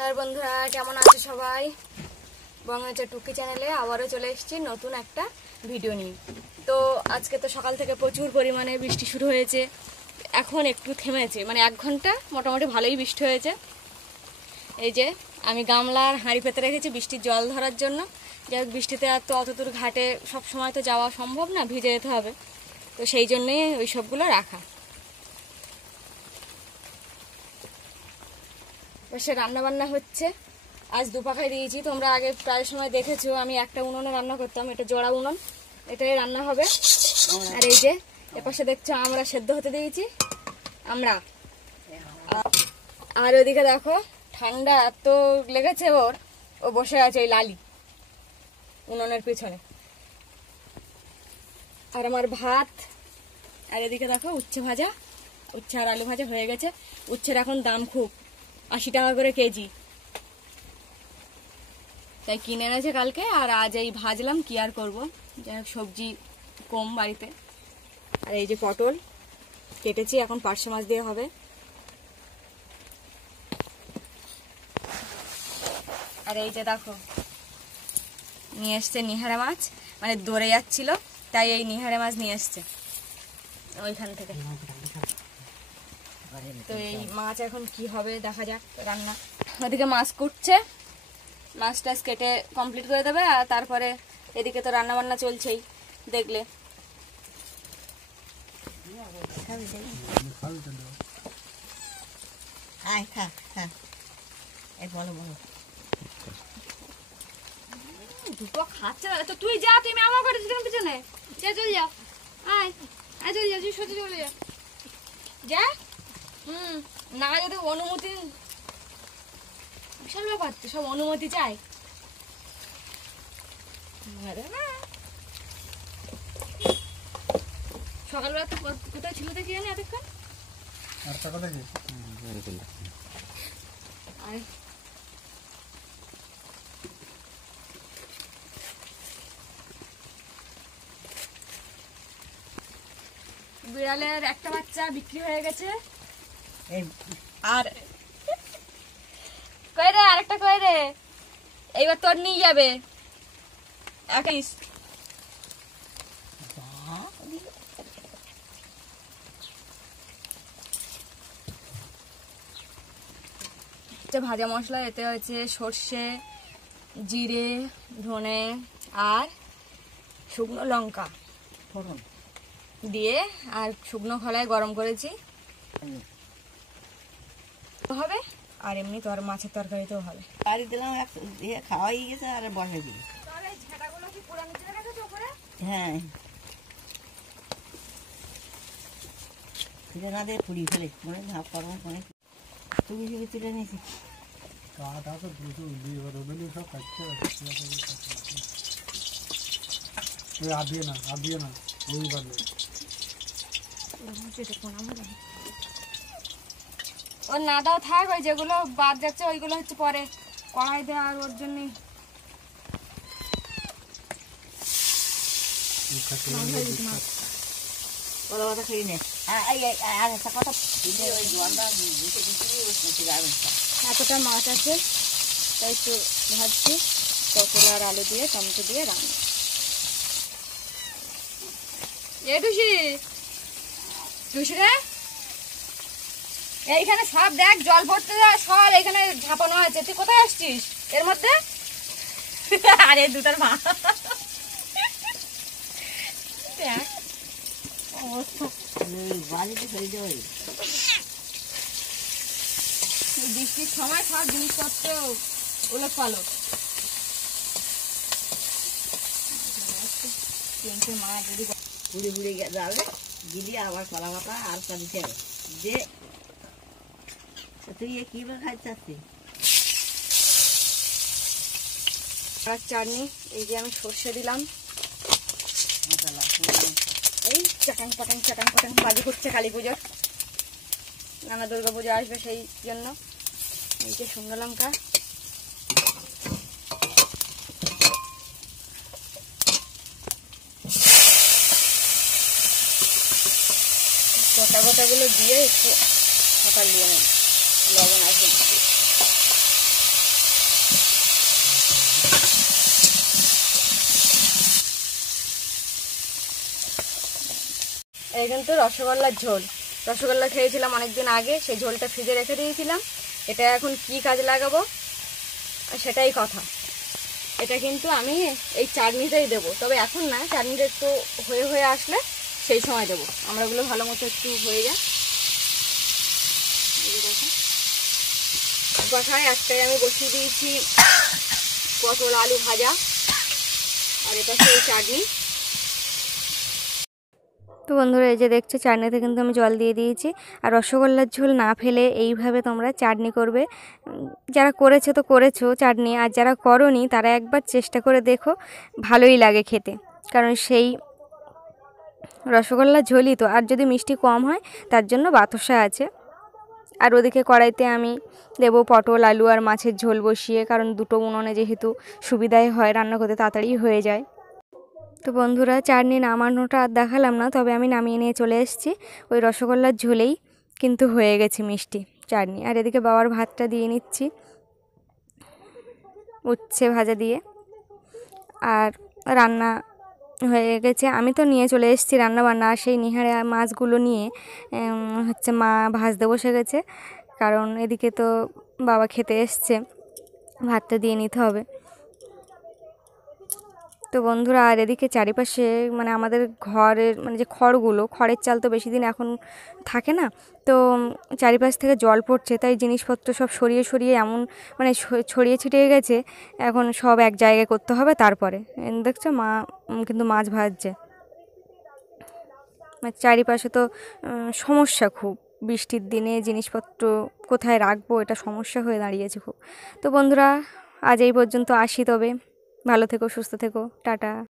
নমস্কার বন্ধুরা, কেমন আছো সবাই? বঙ্গচা টুকি চ্যানেলে আবারও চলে এসেছি নতুন একটা ভিডিও নিয়ে। তো আজকে তো সকাল থেকে প্রচুর পরিমাণে বৃষ্টি শুরু হয়েছে, এখন একটু থেমেছে, মানে 1 ঘন্টা মোটামুটি ভালোই বৃষ্টি হয়েছে। এই যে আমি গামলার হাঁড়ি পেতে রেখেছি বৃষ্টির জল ধরার জন্য। যাই হোক, বৃষ্টিতে আর তো অতদূর ঘাটে সব সময় তো যাওয়া সম্ভব না, ভিজে যেতে হবে, তো সেই জন্যই ওই সবগুলো রাখা। সে রান্নাবান্না হচ্ছে, আজ দুপাখায় দিয়েছি। তোমরা আগে প্রায় সময় দেখেছো আমি একটা উনুনে রান্না করতাম, এটা জোড়া উনুন, এটাই রান্না হবে। আর এই যে এপাশে দেখছো আমরা সেদ্ধ হতে দিয়েছি আমরা। আর ওদিকে দেখো ঠান্ডা এত লেগেছে ওর, ও বসে আছে ওই লালি উনুনের পিছনে। আর আমার ভাত, আর এদিকে দেখো উচ্ছে ভাজা, উচ্ছে আর আলু ভাজা হয়ে গেছে। উচ্ছের এখন দাম খুব, 80 টাকা করে কেজি, তাই কিনে এনেছে কালকে, আর আজ এই ভাজলাম, কি আর করবো, যাই হোক সবজি কম বাড়িতে। আর এই যে পটল কেটেছি, এখন পার্শে মাছ দিয়ে হবে। আর এই যে দেখো নিয়ে এসছে নিহারে মাছ, মানে দৌড়ে যাচ্ছিল, তাই এই নিহারে মাছ নিয়ে এসছে ওইখান থেকে। তো এই মাছ এখন কি হবে দেখা যাক রান্না। ওদিকে মাছ কুটছে, মাছ টাছ কেটে কমপ্লিট করে দেবে, আর তারপরে এদিকে তো রান্না বান্না চলছেই দেখলে। দুটো খাচ্ছে না তো, তুই যা, তুমি আমার করে দিতে পিছনে যা, চলে যাও, আয় আয় চলে যা, তুই সোজা চলে যা, যা। না যদি অনুমতি, বিশাল ব্যাপার তো, সব অনুমতি চাই। সকালবেলা তো কোথায় ছিল দেখি জানি এতক্ষণ। বিড়ালের একটা বাচ্চা বিক্রি হয়ে গেছে, আর কই রে, আরেকটা কই রে, এইবার তোর নিয়ে যাবে। ভাজা মশলা, এতে হয়েছে সর্ষে, জিরে, ধনে আর শুকনো লঙ্কা ফোড়ন দিয়ে, আর শুকনো খোলায় গরম করেছি হবে। আর এমনি তোর মাছের তরকারিতেও হবে। বাড়ি দিলাম, খাওয়াই গেছে আর বসে দিই। হ্যাঁ, তুলে না দিয়ে পুড়ি ফেলে মনে ভাব করবো, মনে তুমি তুলে নিয়েছি। ওর নাটাও থাক, ওই যেগুলো বাদ যাচ্ছে ওইগুলো হচ্ছে পরে কড়াই দেওয়া, আর ওর জন্য এতটা মাছ আছে, তাই একটু ভাজছি, পটল আর আলু দিয়ে টমেটো দিয়ে রান্না। এইখানে সব দেখ জল ভরতে সব এখানে ঝাপানো আছে, তুই কোথায় আসছিস এর মধ্যে? আরে দুটার মা বৃষ্টির সময় সব জিনিসপত্র ওলট পালট। মা যদি পুড়ে পুড়ে যাবে গিলি আবার কলা পাতা আর দিতে হবে যে। তুই কিভাবে খাইতে চাচ্ছিস? চাটনি, এই যে আমি সর্ষে দিলাম, এই চাটাং পাটাং চাটাং পাটাং বাজি করছে কালী পুজোর, নানা দুর্গা পুজো আসবে সেই জন্য। এই যে শুকনো লঙ্কা, গোটা গোটাগুলো দিয়ে একটু সকাল দিয়ে নেব, লবণ আছে। এই কিন্তু রসগোল্লার ঝোল। রসগোল্লা খেয়েছিলাম অনেকদিন আগে, সেই ঝোলটা ফ্রিজে রেখে দিয়েছিলাম। এটা এখন কি কাজে লাগাবো সেটাই কথা। এটা কিন্তু আমি এই চাটনিটাই দেবো, তবে এখন না, চাটনিটা একটু হয়ে হয়ে আসলে সেই সময় দেবো। আমরাগুলো ভালো মতো একটু হয়ে যায়। বাসায় একটাই আমি বসিয়ে দিয়েছি পটল আলু ভাজা, আর এটা সেই চাটনি। তো বন্ধুরা, এই যে দেখছো চাটনিতে কিন্তু আমি জল দিয়ে দিয়েছি। আর রসগোল্লার ঝোল না ফেলে এইভাবে তোমরা চাটনি করবে। যারা করেছো তো করেছো চাটনি, আর যারা করোনি তারা একবার চেষ্টা করে দেখো, ভালোই লাগে খেতে। কারণ সেই রসগোল্লার ঝোলই তো, আর যদি মিষ্টি কম হয় তার জন্য বাতাসা আছে। আর ওদিকে কড়াইতে আমি দেবো পটল আলু আর মাছের ঝোল বসিয়ে, কারণ দুটো উনুনে যেহেতু সুবিধাই হয়, রান্না করতে তাড়াতাড়ি হয়ে যায়। তো বন্ধুরা, চাটনি নামানোটা আর দেখালাম না, তবে আমি নামিয়ে নিয়ে চলে এসেছি। ওই রসগোল্লার ঝোলেই কিন্তু হয়ে গেছে মিষ্টি চাটনি। আর এদিকে বাবার ভাতটা দিয়ে নিচ্ছি উচ্ছে ভাজা দিয়ে। আর রান্না হয়ে গেছে, আমি তো নিয়ে চলে এসেছি রান্না বান্না। আর সেই নিহারে মাছগুলো নিয়ে হচ্ছে মা ভাজতে বসে গেছে, কারণ এদিকে তো বাবা খেতে এসছে, ভাতটা দিয়ে নিতে হবে। তো বন্ধুরা, আর এদিকে চারিপাশে মানে আমাদের ঘরের মানে যে খড়গুলো, খড়ের চাল তো বেশি দিন এখন থাকে না, তো চারিপাশ থেকে জল পড়ছে, তাই জিনিসপত্র সব সরিয়ে সরিয়ে এমন মানে ছড়িয়ে ছিটিয়ে গেছে। এখন সব এক জায়গায় করতে হবে। তারপরে দেখছো মা কিন্তু মাছ ভাজছে। চারিপাশে তো সমস্যা খুব, বৃষ্টির দিনে জিনিসপত্র কোথায় রাখবো এটা সমস্যা হয়ে দাঁড়িয়েছে খুব। তো বন্ধুরা, আজ এই পর্যন্ত আসি, তবে ভালো থেকো, সুস্থ থেকো, টাটা।